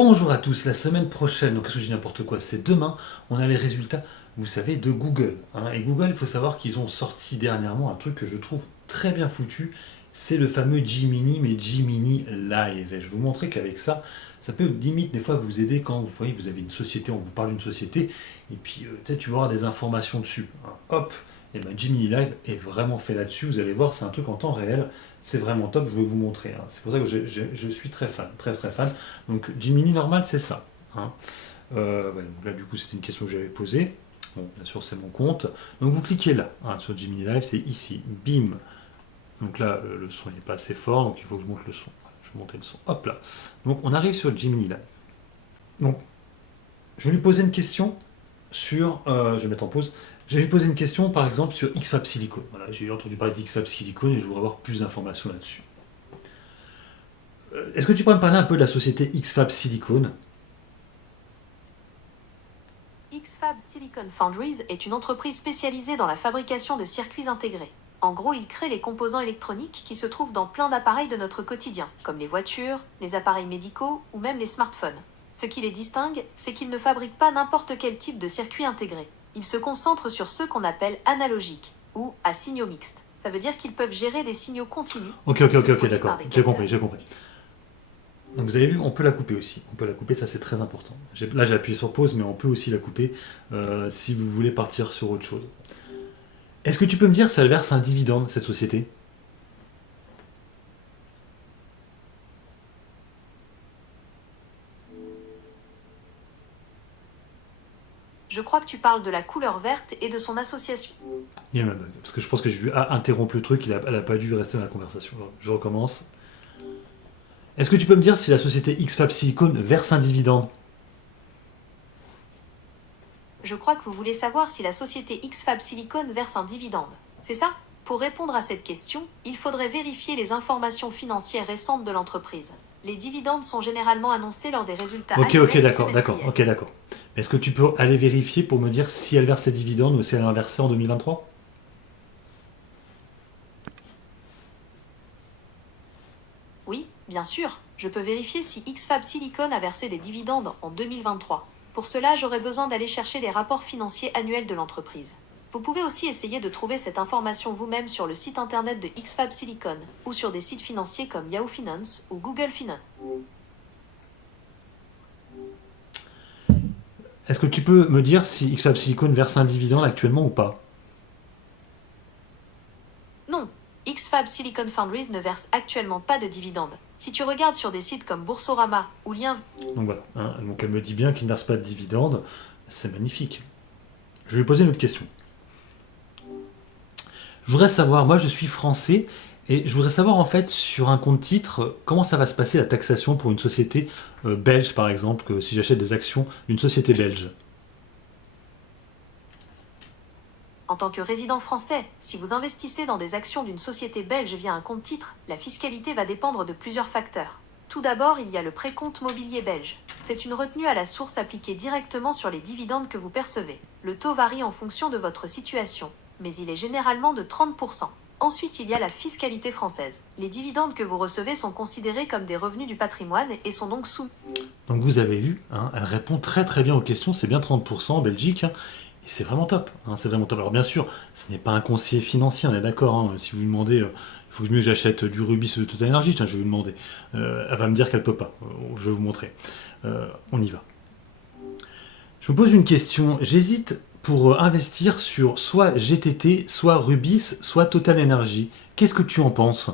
Bonjour à tous, la semaine prochaine, donc qu'est-ce que je dis n'importe quoi, c'est demain, on a les résultats, vous savez, de Google. Et Google, il faut savoir qu'ils ont sorti dernièrement un truc que je trouve très bien foutu, c'est le fameux Gemini, mais Gemini Live. Et je vais vous montrer qu'avec ça, ça peut limite des fois vous aider quand vous voyez, vous avez une société, on vous parle d'une société, et puis peut-être tu vas avoir des informations dessus. Hop, et ben Gemini Live est vraiment fait là-dessus, vous allez voir, c'est un truc en temps réel, c'est vraiment top, je vais vous montrer. C'est pour ça que je suis très fan, très très fan. Donc Gemini normal, c'est ça. Ouais, donc là, du coup, c'était une question que j'avais posée. Bon, bien sûr, c'est mon compte. Donc vous cliquez là, sur Gemini Live, c'est ici. Bim. Donc là, le son n'est pas assez fort, donc il faut que je monte le son. Voilà, je vais monter le son. Hop là. Donc on arrive sur Gemini Live. Donc, je vais lui poser une question sur. Je vais mettre en pause. Je vais lui poser une question, par exemple, sur XFAB Silicon. Voilà, j'ai entendu parler d'XFAB Silicon et je voudrais avoir plus d'informations là-dessus. Est-ce que tu pourrais me parler un peu de la société XFAB Silicon? XFAB Silicon Foundries est une entreprise spécialisée dans la fabrication de circuits intégrés. En gros, il crée les composants électroniques qui se trouvent dans plein d'appareils de notre quotidien, comme les voitures, les appareils médicaux ou même les smartphones. Ce qui les distingue, c'est qu'ils ne fabriquent pas n'importe quel type de circuit intégré. Ils se concentrent sur ceux qu'on appelle analogiques ou à signaux mixtes. Ça veut dire qu'ils peuvent gérer des signaux continus. Ok, d'accord. J'ai compris, j'ai compris. Donc vous avez vu, on peut la couper aussi. On peut la couper, ça c'est très important. Là j'ai appuyé sur pause, mais on peut aussi la couper si vous voulez partir sur autre chose. Est-ce que tu peux me dire si elle verse un dividende, cette société? Je crois que tu parles de la couleur verte et de son association. Il y a ma bug. Parce que je pense que j'ai vu interrompre le truc, elle a pas dû rester dans la conversation. Alors, je recommence. Est-ce que tu peux me dire si la société XFAB Silicon verse un dividende? Je crois que vous voulez savoir si la société XFAB Silicon verse un dividende. C'est ça? Pour répondre à cette question, il faudrait vérifier les informations financières récentes de l'entreprise. Les dividendes sont généralement annoncés lors des résultats annuels ou semestriels. d'accord. Est-ce que tu peux aller vérifier pour me dire si elle verse ses dividendes ou si elle en a versé en 2023? Oui, bien sûr, je peux vérifier si XFAB Silicon a versé des dividendes en 2023. Pour cela, j'aurai besoin d'aller chercher les rapports financiers annuels de l'entreprise. Vous pouvez aussi essayer de trouver cette information vous-même sur le site internet de XFAB Silicon ou sur des sites financiers comme Yahoo Finance ou Google Finance. Est-ce que tu peux me dire si XFAB Silicon verse un dividende actuellement ou pas? Non, XFAB Silicon Foundries ne verse actuellement pas de dividendes. Si tu regardes sur des sites comme Boursorama ou Lien... Donc voilà, donc elle me dit bien qu'il ne verse pas de dividendes, c'est magnifique. Je vais lui poser une autre question. Je voudrais savoir, moi je suis français, et je voudrais savoir en fait sur un compte titre, comment ça va se passer la taxation pour une société belge par exemple, que si j'achète des actions d'une société belge. En tant que résident français, si vous investissez dans des actions d'une société belge via un compte titre, la fiscalité va dépendre de plusieurs facteurs. Tout d'abord, il y a le précompte mobilier belge. C'est une retenue à la source appliquée directement sur les dividendes que vous percevez. Le taux varie en fonction de votre situation, mais il est généralement de 30%. Ensuite, il y a la fiscalité française. Les dividendes que vous recevez sont considérés comme des revenus du patrimoine et sont donc soumis. Donc vous avez vu, elle répond très très bien aux questions, c'est bien 30% en Belgique, et c'est vraiment top, c'est vraiment top. Alors bien sûr, ce n'est pas un conseiller financier, on est d'accord, si vous lui demandez, il faut que mieux que j'achète du Rubis ou de Total Energy, je vais lui demander. Elle va me dire qu'elle peut pas, je vais vous montrer. On y va. Je me pose une question, j'hésite pour investir sur soit GTT, soit Rubis, soit Total Energy. Qu'est-ce que tu en penses?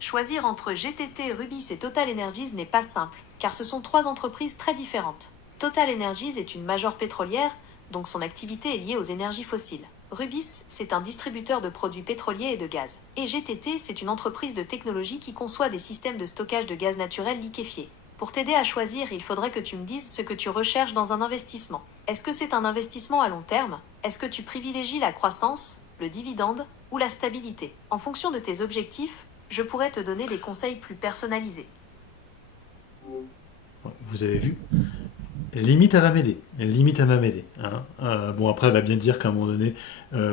Choisir entre GTT, Rubis et Total Energies n'est pas simple, car ce sont trois entreprises très différentes. Total Energies est une major pétrolière, donc son activité est liée aux énergies fossiles. Rubis, c'est un distributeur de produits pétroliers et de gaz. Et GTT, c'est une entreprise de technologie qui conçoit des systèmes de stockage de gaz naturel liquéfié. Pour t'aider à choisir, il faudrait que tu me dises ce que tu recherches dans un investissement. Est-ce que c'est un investissement à long terme? Est-ce que tu privilégies la croissance, le dividende ou la stabilité? En fonction de tes objectifs, je pourrais te donner des conseils plus personnalisés. Vous avez vu? Limite, elle va m'aider. Bon, après, elle va bien dire qu'à un moment donné,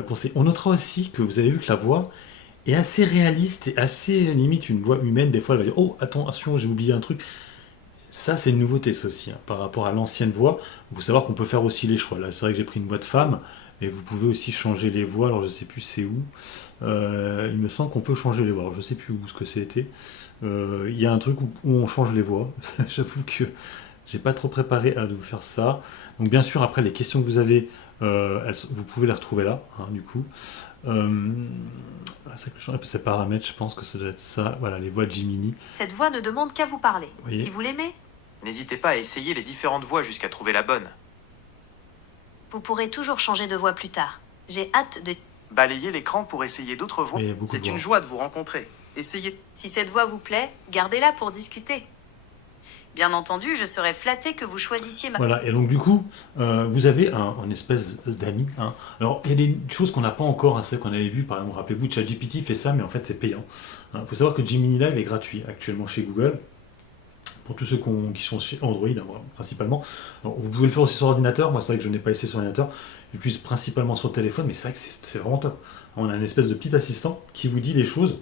conseil. On notera aussi que vous avez vu que la voix est assez réaliste et assez limite une voix humaine. Des fois, elle va dire oh attention, j'ai oublié un truc. Ça, c'est une nouveauté, ça aussi, hein. Par rapport à l'ancienne voix, il faut savoir qu'on peut faire aussi les choix. Là, c'est vrai que j'ai pris une voix de femme, mais vous pouvez aussi changer les voix. Alors, je sais plus c'est où. Il me semble qu'on peut changer les voix. Alors, je sais plus où ce que c'était. Il y a un truc où on change les voix. J'avoue que j'ai pas trop préparé à vous faire ça. Donc, bien sûr, après, les questions que vous avez, vous pouvez les retrouver là, hein, du coup. Ça que je change un peu ces paramètres, je pense que ça doit être ça. Voilà, les voix de Jiminy. Cette voix ne demande qu'à vous parler. Vous voyez ? Si vous l'aimez, N'hésitez pas à essayer les différentes voix jusqu'à trouver la bonne. vous pourrez toujours changer de voix plus tard. J'ai hâte de... Balayez l'écran pour essayer d'autres voix. Et il y a beaucoup de C'est une voix. joie de vous rencontrer. Essayez. Si cette voix vous plaît, gardez-la pour discuter. Bien entendu, je serais flattée que vous choisissiez ma... Voilà, et donc du coup, vous avez un espèce d'ami, hein. Alors, il y a des choses qu'on n'a pas encore, hein, c'est qu'on avait vu, par exemple, rappelez-vous, ChatGPT fait ça, mais en fait, c'est payant. Il faut savoir que Gemini Live est gratuit actuellement chez Google, pour tous ceux qui sont chez Android, hein, principalement. Alors, vous pouvez le faire aussi sur ordinateur, moi c'est vrai que je n'ai pas essayé sur ordinateur, j'utilise principalement sur téléphone, mais c'est vrai que c'est vraiment top. On a une espèce de petit assistant qui vous dit des choses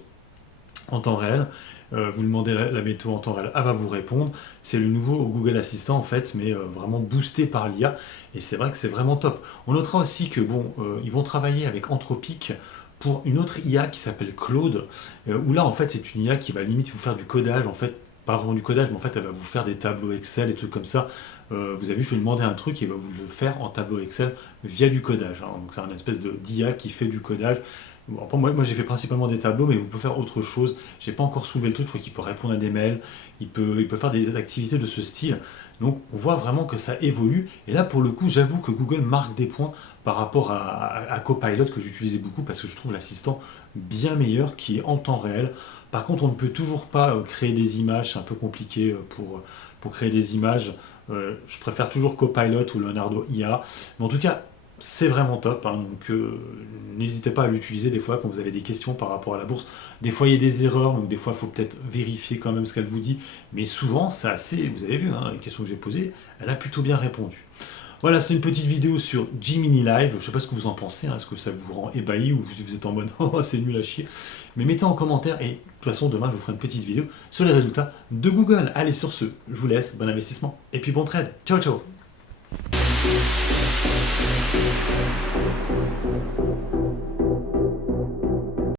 en temps réel. Vous demandez la météo en temps réel, elle va vous répondre. C'est le nouveau Google Assistant en fait, mais vraiment boosté par l'IA. Et c'est vrai que c'est vraiment top. On notera aussi que bon, ils vont travailler avec Anthropic pour une autre IA qui s'appelle Claude, où là en fait c'est une IA qui va limite vous faire du codage en fait. Pas vraiment du codage, mais en fait elle va vous faire des tableaux Excel et trucs comme ça. Vous avez vu, je lui ai demandé un truc, il va vous le faire en tableau Excel via du codage, hein. Donc c'est une espèce d'IA qui fait du codage. Bon, moi j'ai fait principalement des tableaux, mais vous pouvez faire autre chose. J'ai pas encore soulevé le truc, je crois qu'il peut répondre à des mails, il peut faire des activités de ce style. Donc on voit vraiment que ça évolue. Et là pour le coup, j'avoue que Google marque des points par rapport à Copilot que j'utilisais beaucoup parce que je trouve l'assistant bien meilleur qui est en temps réel. Par contre, on ne peut toujours pas créer des images, c'est un peu compliqué pour créer des images. Je préfère toujours Copilot ou Leonardo IA. Mais en tout cas, c'est vraiment top, hein. Donc n'hésitez pas à l'utiliser des fois quand vous avez des questions par rapport à la bourse. Des fois il y a des erreurs, donc des fois il faut peut-être vérifier quand même ce qu'elle vous dit. Mais souvent, c'est assez, vous avez vu, hein, les questions que j'ai posées, elle a plutôt bien répondu. Voilà, c'était une petite vidéo sur Gemini Live. Je ne sais pas ce que vous en pensez, hein. Est-ce que ça vous rend ébahi ou vous êtes en mode oh c'est nul à chier. Mais mettez en commentaire et de toute façon demain je vous ferai une petite vidéo sur les résultats de Google. Allez sur ce, je vous laisse, bon investissement et puis bon trade. Ciao ciao.